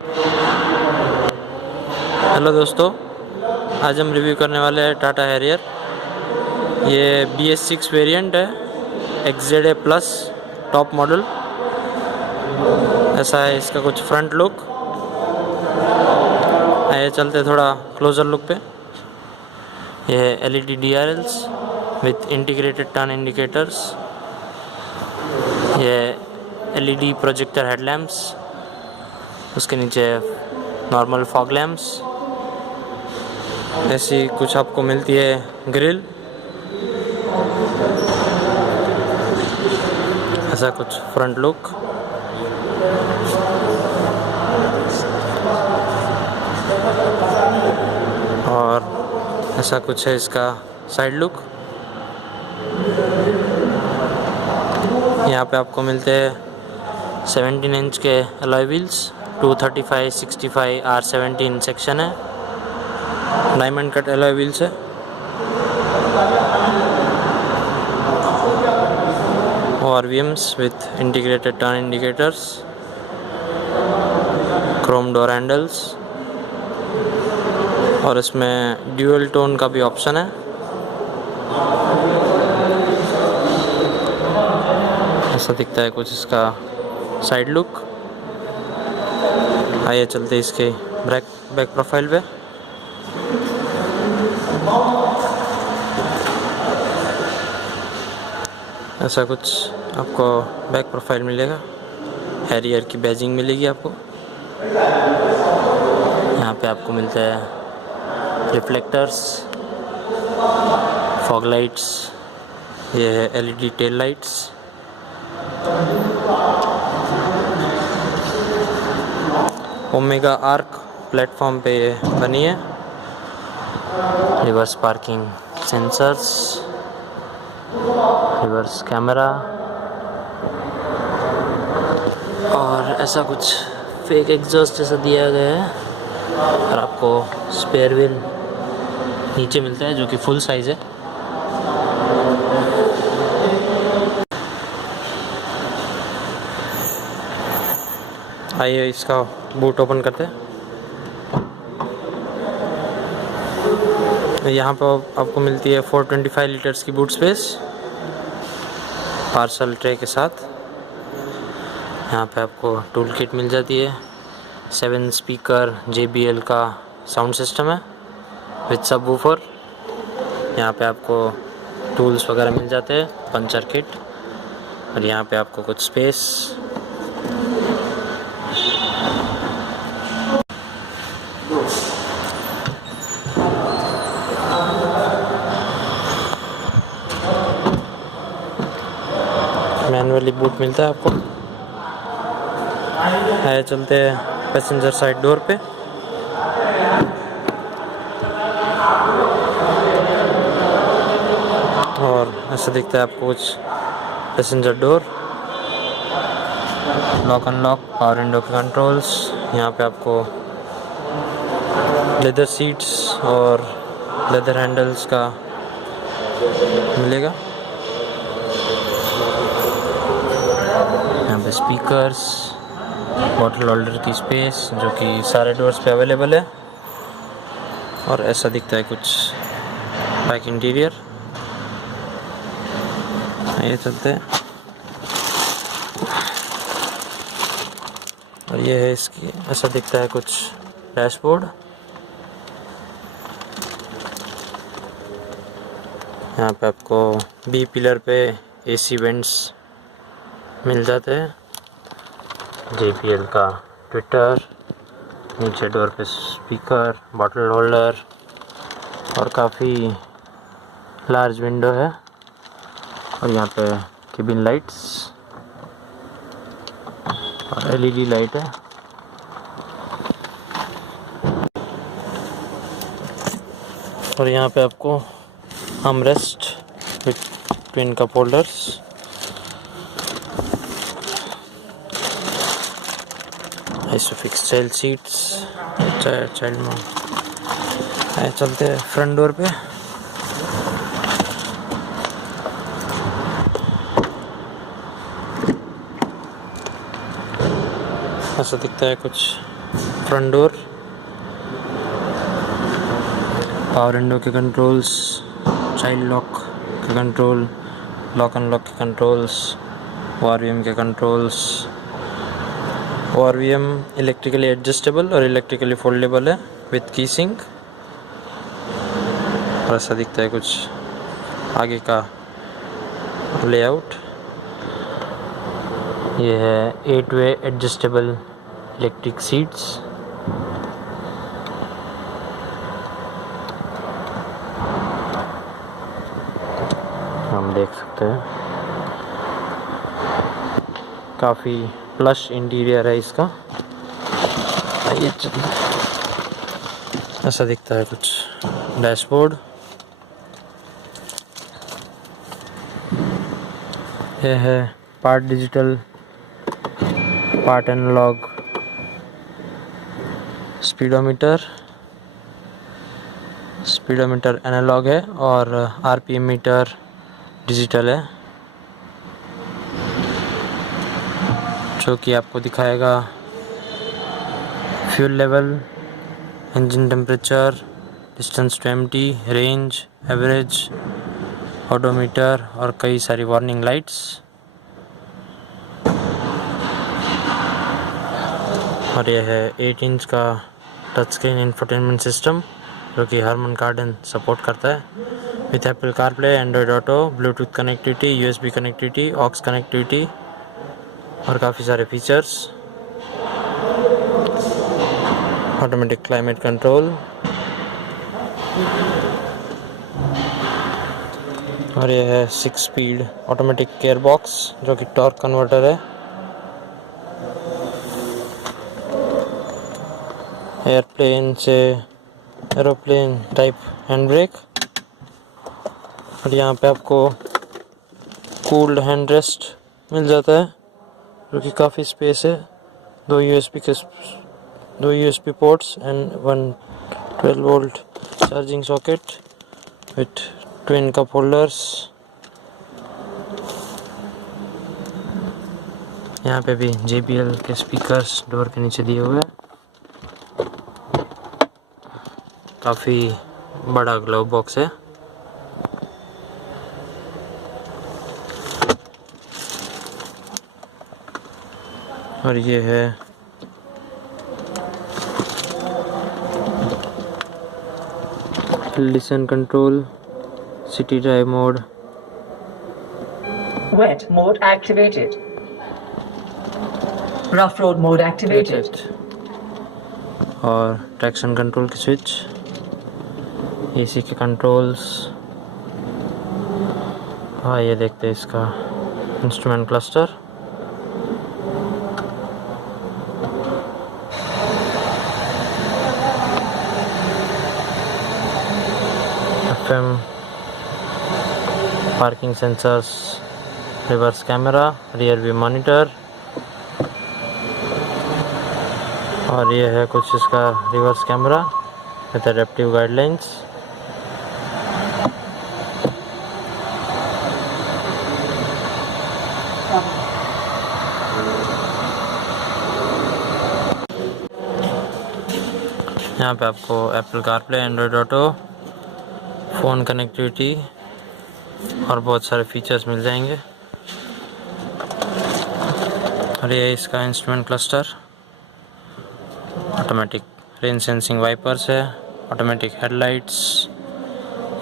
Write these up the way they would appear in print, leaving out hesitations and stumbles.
Hello दोस्तों, आज हम रिव्यू करने वाले हैं टाटा हैरियर। ये BS6 वेरिएंट है, XZA प्लस टॉप मॉडल। ऐसा है इसका कुछ फ्रंट लुक। आइए चलते थोड़ा क्लोज़र लुक पे। ये है LED DRLs with integrated turn indicators. ये LED प्रोजेक्टर हेडलैम्प्स, उसके नीचे नॉर्मल फॉग लैम्प्स। ऐसी कुछ आपको मिलती है ग्रिल। ऐसा कुछ फ्रंट लुक। और ऐसा कुछ है इसका साइड लुक। यहाँ पे आपको मिलते हैं 17 इंच के अलॉय व्हील्स। 235, 65, R17 सेक्शन है। डायमंड कट अलॉय व्हील्स है। RVMs with integrated turn indicators, Chrome door handles, और इसमें ड्यूअल टोन का भी ऑप्शन है। ऐसा दिखता है कुछ इसका साइड लुक। आइए चलते इसके बैक प्रोफाइल पे। ऐसा कुछ आपको बैक प्रोफाइल मिलेगा। हैरियर की बैजिंग मिलेगी आपको। यहाँ पे आपको मिलते हैं रिफ्लेक्टर्स, फॉग लाइट्स, ये है LED tail lights. Omega arc platform पे ये बनी है। Reverse parking sensors, reverse camera, और ऐसा कुछ फेक एग्जॉस्ट जैसा दिया गया है। और आपको स्पेयर व्हील नीचे मिलता है जो कि फुल साइज़ है। आइए इसका बूट ओपन करते हैं। यहाँ पर आपको मिलती है 425 लीटर्स की बूट स्पेस पार्सल ट्रे के साथ। यहाँ पे आपको टूल किट मिल जाती है। 7 स्पीकर JBL का साउंड सिस्टम है विद सबवूफर। यहाँ पे आपको टूल्स वगैरह मिल जाते हैं, पंचर किट, और यहाँ पे आपको कुछ स्पेस। मैनुअली बूट मिलता है आपको। आइए चलते हैं पैसेंजर साइड डोर पे। और ऐसा दिखता है आपको कुछ passenger door. Lock unlock, power window के कंट्रोल्स। यहाँ पे आपको लेदर सीट्स और लेदर हैंडल्स का मिलेगा। यहाँ पे स्पीकर्स, बॉटल होल्डर की स्पेस जो कि सारे डोर्स पे अवेलेबल है। और ऐसा दिखता है कुछ बैक इंटीरियर। ये चलते हैं। और ये है इसकी, ऐसा दिखता है कुछ डैशबोर्ड। यहाँ पे आपको B पिलर पे AC वेंट्स मिल जाते हैं। JBL का ट्विटर, नीचे डोर पे स्पीकर, बॉटल होल्डर, और काफ़ी लार्ज विंडो है। और यहाँ पे केबिन लाइट्स और LED लाइट है। और यहाँ पे आपको armrest with twin cup holders, isofix child seats, child mount. आइए चलते हैं फ्रंट डोर पे। ऐसा दिखता है कुछ फ्रंट डोर, पावर विंडो के कंट्रोल्स, चाइल्ड लॉक के कंट्रोल, लॉक अनलॉक के कंट्रोल्स, ORVM के कंट्रोल्स। ORVM इलेक्ट्रिकली एडजस्टेबल और इलेक्ट्रिकली फोल्डेबल है विथ की सिंक। और ऐसा दिखता है कुछ आगे का लेआउट। ये है 8-वे एडजस्टेबल इलेक्ट्रिक सीट्स। हम देख सकते हैं काफ़ी प्लश इंटीरियर है इसका। ये ऐसा दिखता है कुछ डैशबोर्ड। यह है part digital, part analogue speedometer. Speedometer analogue है और RPM मीटर डिजिटल है, जो कि आपको दिखाएगा fuel level, engine temperature, distance to empty, range, average, odometer और कई सारी वार्निंग लाइट्स। और यह है 8 इंच का टच स्क्रीन इंफोटेनमेंट सिस्टम, जो कि हारमन कार्डन सपोर्ट करता है with Apple CarPlay, Android Auto, Bluetooth connectivity, USB connectivity, aux connectivity और काफ़ी सारे फीचर्स। Automatic climate control. और यह है 6 स्पीड ऑटोमेटिक गियर बॉक्स, जो कि टॉर्क कन्वर्टर है। एयरप्लेन से एरोप्लेन टाइप हैंड ब्रेक। और यहाँ पे आपको कूल्ड हैंड रेस्ट मिल जाता है, जो कि काफ़ी स्पेस है। 2 USB ports and 1 12 volt charging socket with twin cup holders. यहाँ पे भी JBL के स्पीकर्स डोर के नीचे दिए हुए हैं। काफ़ी बड़ा ग्लव बॉक्स है। और ये है listen control, city drive mode, wet mode activated, rough road mode activated, और ट्रैक्शन कंट्रोल की स्विच, AC के कंट्रोल्स। हाँ, ये देखते हैं इसका instrument cluster. FM, parking sensors, reverse camera, rear view monitor. और ये है कुछ इसका reverse camera with adaptive guidelines. यहाँ पे आपको Apple CarPlay, Android auto, phone connectivity और बहुत सारे फीचर्स मिल जाएंगे। और ये इसका instrument cluster, automatic rain sensing wipers है, ऑटोमेटिक हेडलाइट्स।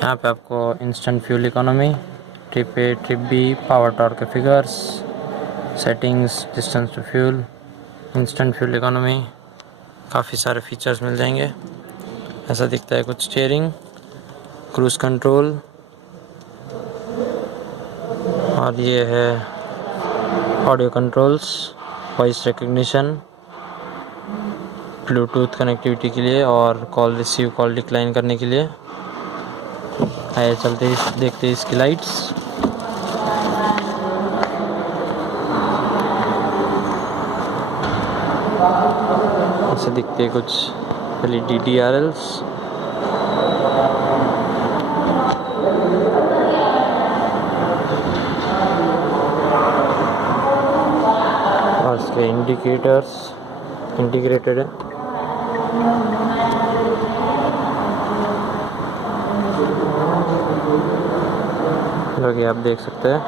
यहाँ पे आपको instant fuel economy, trip A, trip B, power torque के figures, settings, distance to fuel, instant fuel economy, काफ़ी सारे फीचर्स मिल जाएंगे। ऐसा दिखता है कुछ स्टीयरिंग, क्रूज़ कंट्रोल। और ये है audio controls, voice recognition, Bluetooth connectivity के लिए और कॉल रिसीव, कॉल डिक्लाइन करने के लिए। आइए चलते देखते इसकी लाइट्स। ऐसे दिखते हैं कुछ LED DRLs। और इसके इंडिकेटर्स इंटीग्रेटेड है। जो कि आप देख सकते हैं।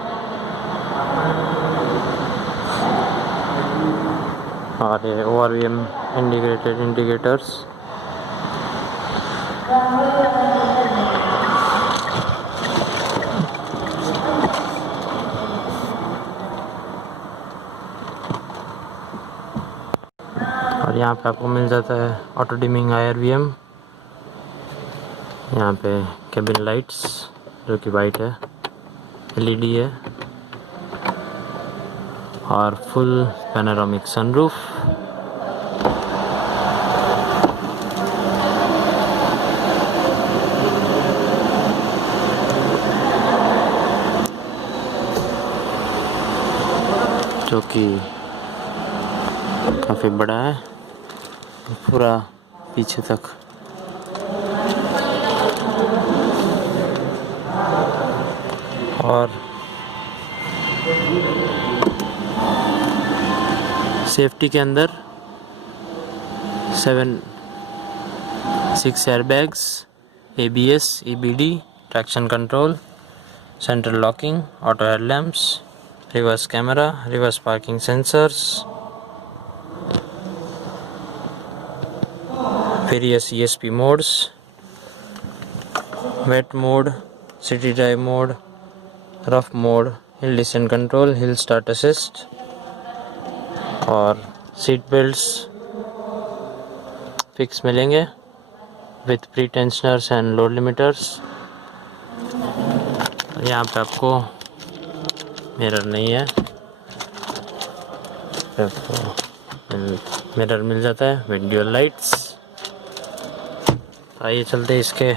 और ये ORVM इंटीग्रेटेड इंडिकेटर्स। और यहाँ पे आपको मिल जाता है ऑटो डिमिंग IRVM। यहाँ पे केबिन लाइट्स जो कि वाइट है, LED है, और फुल पैनोरामिक सनरूफ। जो कि काफ़ी बड़ा है, पूरा पीछे तक। और सेफ्टी के अंदर 6 airbags, ABS, EBD, traction control, central locking, auto headlamps, reverse camera, reverse parking sensors, various ESP modes, wet mode, city drive mode, rough mode, hill descent control, hill start assist, और seat belts fix मिलेंगे with pretensioners and load limiters. यहाँ पे आपको mirror नहीं है, आपको mirror मिल जाता है विद ड्यूल लाइट्स। आइए चलते हैं इसके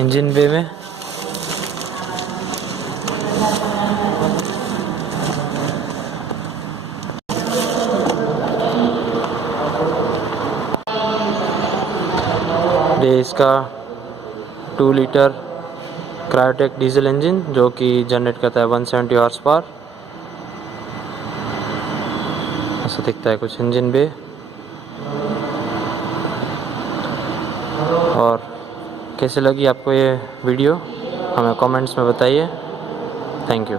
इंजन बे में। ये इसका 2 लीटर क्रायोटेक डीजल इंजन जो कि जनरेट करता है 170 हॉर्स पावर। ऐसा दिखता है कुछ इंजन बे। और कैसे लगी आपको ये वीडियो हमें कमेंट्स में बताइए। Thank you.